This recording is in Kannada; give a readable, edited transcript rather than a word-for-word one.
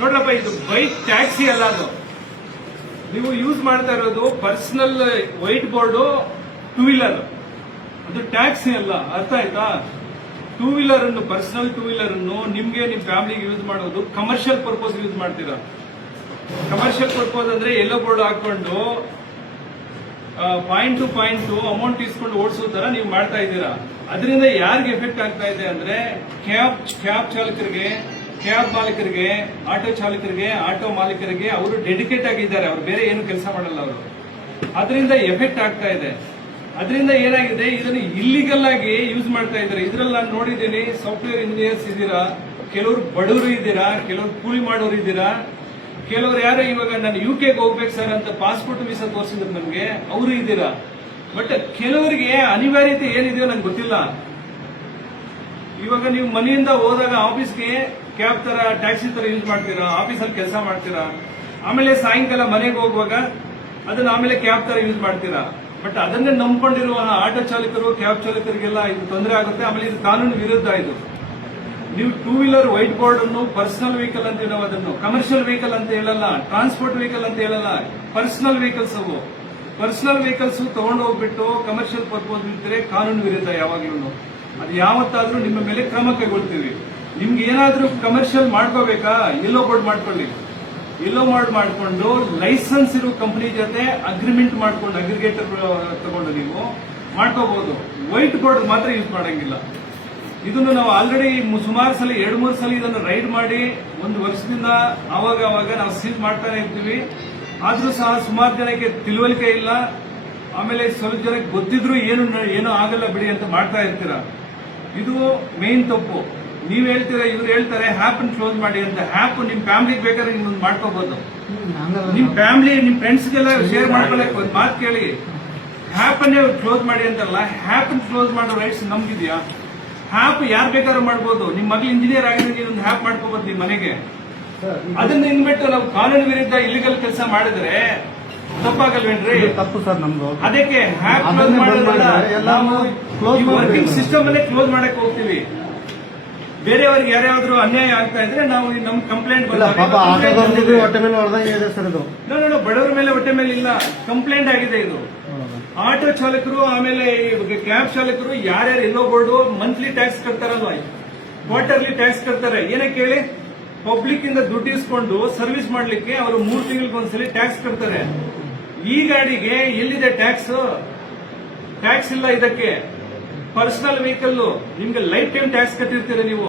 ನೋಡ್ರಪ್ಪ, ಇದು ಬೈಕ್ ಟ್ಯಾಕ್ಸಿ ಅಲ್ಲ. ಅದು ನೀವು ಯೂಸ್ ಮಾಡ್ತಾ ಇರೋದು personal white board two wheeler, ಅದು ಟ್ಯಾಕ್ಸಿ ಅಲ್ಲ. ಅರ್ಥ ಆಯ್ತಾ? ಟೂ ವೀಲರ್ ಅನ್ನು, ಪರ್ಸನಲ್ ಟೂ ವೀಲರ್ ಅನ್ನು ನಿಮ್ಗೆ ನಿಮ್ ಫ್ಯಾಮಿಲಿಗೆ ಯೂಸ್ ಮಾಡೋದು ಕಮರ್ಷಿಯಲ್ ಪರ್ಪಸ್ ಯೂಸ್ ಮಾಡ್ತೀರಾ. ಕಮರ್ಷಿಯಲ್ ಪರ್ಪಸ್ ಅಂದ್ರೆ ಎಲ್ಲೋ ಬೋರ್ಡ್ ಹಾಕೊಂಡು ಪಾಯಿಂಟ್ ಟು ಪಾಯಿಂಟ್ ಅಮೌಂಟ್ ಇಸ್ಕೊಂಡು ಓಡಿಸೋ ತರ ನೀವು ಮಾಡ್ತಾ ಇದ್ದೀರಾ. ಅದರಿಂದ ಯಾರಿಗೆ ಎಫೆಕ್ಟ್ ಆಗ್ತಾ ಇದೆ ಅಂದ್ರೆ ಕ್ಯಾಬ್ ಚಾಲಕರಿಗೆ, ಕ್ಯಾಬ್ ಮಾಲೀಕರಿಗೆ, ಆಟೋ ಚಾಲಕರಿಗೆ, ಆಟೋ ಮಾಲೀಕರಿಗೆ ಅವರು ಡೆಡಿಕೇಟ್ ಆಗಿದ್ದಾರೆ. ಅವ್ರು ಬೇರೆ ಏನು ಕೆಲಸ ಮಾಡಲ್ಲ ಅವರು. ಅದರಿಂದ ಎಫೆಕ್ಟ್ ಆಗ್ತಾ ಇದೆ. ಅದರಿಂದ ಏನಾಗಿದೆ, ಇದನ್ನು ಇಲ್ಲಿಗಲ್ ಆಗಿ ಯೂಸ್ ಮಾಡ್ತಾ ಇದ್ದಾರೆ. ಇದ್ರಲ್ಲಿ ನಾನು ನೋಡಿದ್ದೀನಿ, ಸಾಫ್ಟ್ವೇರ್ ಇಂಜಿನಿಯರ್ಸ್ ಇದ್ದೀರಾ, ಕೆಲವರು ಬಡವರು ಇದ್ದೀರಾ, ಕೆಲವರು ಕೂಲಿ ಮಾಡೋರು ಇದ್ದೀರಾ, ಕೆಲವರು ಯಾರು ಇವಾಗ ನಾನು UK ಹೋಗ್ಬೇಕು ಸರ್ ಅಂತ ಪಾಸ್ಪೋರ್ಟ್ ವೀಸಾ ತೋರಿಸಿದ್ರು ನಮ್ಗೆ, ಅವರು ಇದ್ದೀರಾ. ಬಟ್ ಕೆಲವರಿಗೆ ಅನಿವಾರ್ಯತೆ ಏನಿದೆಯೋ ನಂಗೆ ಗೊತ್ತಿಲ್ಲ. ಇವಾಗ ನೀವು ಮನೆಯಿಂದ ಹೋದಾಗ ಆಫೀಸ್ಗೆ ಕ್ಯಾಬ್ ತರ, ಟ್ಯಾಕ್ಸಿ ತರ ಯೂಸ್ ಮಾಡ್ತೀರಾ, ಆಫೀಸಲ್ಲಿ ಕೆಲಸ ಮಾಡ್ತೀರಾ. ಆಮೇಲೆ ಸಾಯಂಕಾಲ ಮನೆಗೆ ಹೋಗುವಾಗ ಅದನ್ನ ಆಮೇಲೆ ಕ್ಯಾಬ್ ತರ ಯೂಸ್ ಮಾಡ್ತೀರಾ. ಬಟ್ ಅದನ್ನೇ ನಂಬ್ಕೊಂಡಿರುವ ಆಟೋ ಚಾಲಕರು, ಕ್ಯಾಬ್ ಚಾಲಕರಿಗೆಲ್ಲ ಇದು ತೊಂದರೆ ಆಗುತ್ತೆ. ಆಮೇಲೆ ಇದು ಕಾನೂನು ವಿರುದ್ಧ. ಇದು ನೀವು ಟೂ ವೀಲರ್ ವೈಟ್ ಬೋರ್ಡ್ ಅನ್ನು ಪರ್ಸನಲ್ ವೆಹಿಕಲ್ ಅಂತ ಹೇಳೋ, ಅದನ್ನು ಕಮರ್ಷಿಯಲ್ ವೆಹಿಕಲ್ ಅಂತ ಹೇಳಲ್ಲ, ಟ್ರಾನ್ಸ್ಪೋರ್ಟ್ ವೆಹಿಕಲ್ ಅಂತ ಹೇಳಲ್ಲ, ಪರ್ಸನಲ್ ವೆಹಿಕಲ್ಸ್ ಅವು. ಪರ್ಸನಲ್ ವೆಹಿಕಲ್ಸ್ ತಗೊಂಡು ಹೋಗ್ಬಿಟ್ಟು ಕಮರ್ಷಿಯಲ್ ಪರ್ಪಸ್ ಇದ್ರೆ ಕಾನೂನು ವಿರುದ್ಧ ಯಾವಾಗ್ಲೂ. ಅದು ಯಾವತ್ತಾದ್ರೂ ನಿಮ್ಮ ಮೇಲೆ ಕ್ರಮ ಕೈಗೊಳ್ತೀವಿ. ನಿಮ್ಗೆ ಏನಾದ್ರೂ ಕಮರ್ಷಿಯಲ್ ಮಾಡ್ಕೋಬೇಕಾ, ಎಲ್ಲೋ ಬೋರ್ಡ್ ಮಾಡ್ಕೊಳ್ಳಿ. ಎಲ್ಲೋ ಮಾಡ್ಕೊಂಡು ಲೈಸೆನ್ಸ್ ಇರೋ ಕಂಪನಿ ಜೊತೆ ಅಗ್ರಿಮೆಂಟ್ ಮಾಡ್ಕೊಂಡು, ಅಗ್ರಿಗೇಟರ್ ತಗೊಂಡು ನೀವು ಮಾಡ್ಕೋಬಹುದು. ವೈಟ್ ಬೋರ್ಡ್ ಮಾತ್ರ ಯೂಸ್ ಮಾಡಂಗಿಲ್ಲ. ಇದನ್ನು ನಾವು ಆಲ್ರೆಡಿ ಸುಮಾರು ಸಲ, 2-3 ಸಲ ಇದನ್ನು ರೈಡ್ ಮಾಡಿ, 1 ವರ್ಷದಿಂದ ಅವಾಗ ನಾವು ಸೀಲ್ ಮಾಡ್ತಾನೆ ಇರ್ತೀವಿ. ಆದ್ರೂ ಸಹ ಸುಮಾರು ಜನಕ್ಕೆ ತಿಳುವಳಿಕೆ ಇಲ್ಲ. ಆಮೇಲೆ ಸ್ವಲ್ಪ ಜನಕ್ಕೆ ಗೊತ್ತಿದ್ರು ಏನು ಆಗಲ್ಲ ಬಿಡಿ ಅಂತ ಮಾಡ್ತಾ ಇರ್ತೀರಾ. ಇದು ಮೇನ್ ತಪ್ಪು. ನೀವ್ ಹೇಳ್ತೀರಾ, ಇವ್ರು ಹೇಳ್ತಾರೆ ಹ್ಯಾಪ್ ಕ್ಲೋಸ್ ಮಾಡಿ ಅಂತ. ಹ್ಯಾಪ್ ನಿಮ್ ಫ್ಯಾಮಿಲಿಗೆ ಬೇಕಾದ್ರೆ ನಿಮ್ಗೆ ಮಾಡ್ಕೋಬಹುದು. ನಿಮ್ ಫ್ಯಾಮಿಲಿ, ನಿಮ್ ಫ್ರೆಂಡ್ಸ್ಗೆಲ್ಲ ಶೇರ್ ಮಾಡ್ಕೊಳಕ್ ಒಂದು ಮಾತು ಕೇಳಿ. ಹ್ಯಾಪ್ ಅನ್ನೇ ಕ್ಲೋಸ್ ಮಾಡಿ ಅಂತಲ್ಲ, ಹ್ಯಾಪ್ ಕ್ಲೋಸ್ ಮಾಡೋ ರೈಟ್ಸ್ ನಮ್ಗಿದ್ಯಾ? ಹ್ಯಾಪ್ ಯಾರು ಬೇಕಾದ್ರೂ ಮಾಡ್ಬೋದು. ನಿಮ್ ಮಗಳು ಇಂಜಿನಿಯರ್ ಆಗಿದ್ರೆ ಒಂದು ಹ್ಯಾಪ್ ಮಾಡ್ಕೋಬಹುದು ನಿಮ್ ಮನೆಗೆ. ಅದನ್ನ ಇನ್ಬಿಟ್ಟು ನಾವು ಕಾನೂನು ವಿರುದ್ಧ ಇಲ್ಲಿಗಲ್ ಕೆಲಸ ಮಾಡಿದ್ರೆ ತಪ್ಪಾಗಲ್ವೇನ್ರಿ? ತಪ್ಪು ಸರ್ ನಮ್ದು. ಅದಕ್ಕೆ ಹ್ಯಾಪ್ ಕ್ಲೋಸ್ ಮಾಡೋದಲ್ಲ, ನಾವು ವರ್ಕಿಂಗ್ ಸಿಸ್ಟಮ್ ಅನ್ನೇ ಕ್ಲೋಸ್ ಮಾಡಕ್ ಹೋಗ್ತೀವಿ. ಬೇರೆಯವ್ರಿಗೆ ಯಾರ್ಯಾವ್ದು ಅನ್ಯಾಯ ಆಗ್ತಾ ಇದ್ರೆ ನಾವು ನಮ್ ಕಂಪ್ಲೇಂಟ್ ಹೊಟ್ಟೆ ಮೇಲೆ ಹೊಡೆದಂಗೆ ಸರ್ ಇದು. ಬಡವರ ಮೇಲೆ ಹೊಟ್ಟೆ ಮೇಲೆ ಇಲ್ಲ, ಕಂಪ್ಲೇಂಟ್ ಆಗಿದೆ ಇದು. ಆಟೋ ಚಾಲಕರು, ಆಮೇಲೆ ಕ್ಯಾಬ್ ಚಾಲಕರು ಯಾರ್ಯಾರು ಎಲ್ಲೋ ಬೋರ್ಡು ಮಂತ್ಲಿ ಟ್ಯಾಕ್ಸ್ ಕಟ್ತಾರಲ್ವಾ, ಕ್ವಾರ್ಟರ್ಲಿ ಟ್ಯಾಕ್ಸ್ ಕಟ್ತಾರೆ. ಏನಕ್ಕೆ ಹೇಳಿ? ಪಬ್ಲಿಕ್ ಇಂದ ದುಡ್ಡು ಇಸ್ಕೊಂಡು ಸರ್ವಿಸ್ ಮಾಡ್ಲಿಕ್ಕೆ ಅವರು 3 ತಿಂಗಳಿಗೊಂದ್ಸಲಿ ಟ್ಯಾಕ್ಸ್ ಕಟ್ತಾರೆ. ಈ ಗಾಡಿಗೆ ಎಲ್ಲಿದೆ ಟ್ಯಾಕ್ಸ್? ಟ್ಯಾಕ್ಸ್ ಇಲ್ಲ ಇದಕ್ಕೆ. ಪರ್ಸನಲ್ ವೆಹಿಕಲ್ ನಿಮ್ಗೆ ಲೈಫ್ ಟೈಮ್ ಟ್ಯಾಕ್ಸ್ ಕಟ್ಟಿರ್ತೀರ ನೀವು.